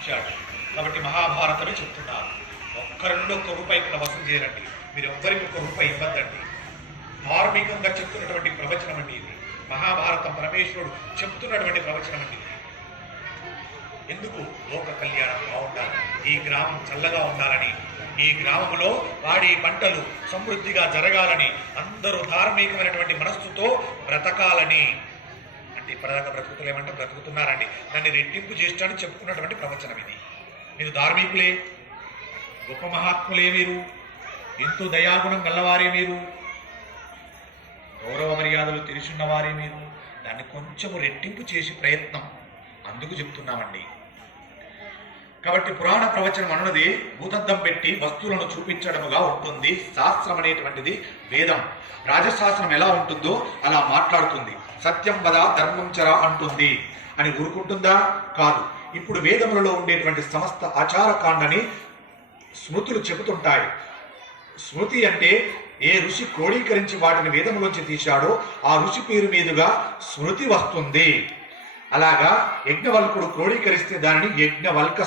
ఇచ్చాడు కాబట్టి మహాభారతమే చెప్తున్నారు. ఒక్కరి నుండి ఒక్క రూపాయి ఇక్కడ వసూలు చేయాలండి మీరు ఎవ్వరికి ఒక్క రూపాయి ఇవ్వద్దండి. ధార్మికంగా చెప్తున్నటువంటి ప్రవచనం అండి ఇది. మహాభారతం పరమేశ్వరుడు చెప్తున్నటువంటి ప్రవచనం అండి ఎందుకు? లోక కళ్యాణం బాగుండాలి. ఈ గ్రామం చల్లగా ఉండాలని. ఈ గ్రామంలో వాడే పంటలు సమృద్ధిగా జరగాలని. అందరూ ధార్మికమైనటువంటి మనస్సుతో బ్రతకాలని. అంటే ఇప్పటిదాకా బ్రతుకుతలేమంటే బ్రతుకుతున్నారండి. దాన్ని రెట్టింపు చేస్తాడని చెప్పుకున్నటువంటి ప్రవచనం ఇది. మీరు ధార్మికులే గొప్ప మహాత్ములే మీరు ఎంతో దయాగుణం గల్లవారే మీరు గౌరవ మర్యాదలు తెలిసిన్నవారే మీరు దాన్ని కొంచెము రెట్టింపు చేసి ప్రయత్నం అందుకు చెప్తున్నామండి. కాబట్టి పురాణ ప్రవచనం అన్నది భూతద్దం పెట్టి వస్తువులను చూపించడముగా ఉంటుంది. శాస్త్రం అనేటువంటిది వేదం. రాజశాస్త్రం ఎలా ఉంటుందో అలా మాట్లాడుతుంది. సత్యం వద ధర్మం చర అంటుంది. అని ఊరుకుంటుందా? కాదు. ఇప్పుడు వేదములలో ఉండేటువంటి సమస్త ఆచారకాండని స్మృతులు చెబుతుంటాయి. స్మృతి అంటే ఏ ఋషి క్రోడీకరించి వాటిని వేదములోంచి తీశాడో ఆ ఋషి పేరు మీదుగా స్మృతి వస్తుంది. అలాగా యజ్ఞవల్కుడు క్రోడీకరిస్తే దానిని యజ్ఞవల్క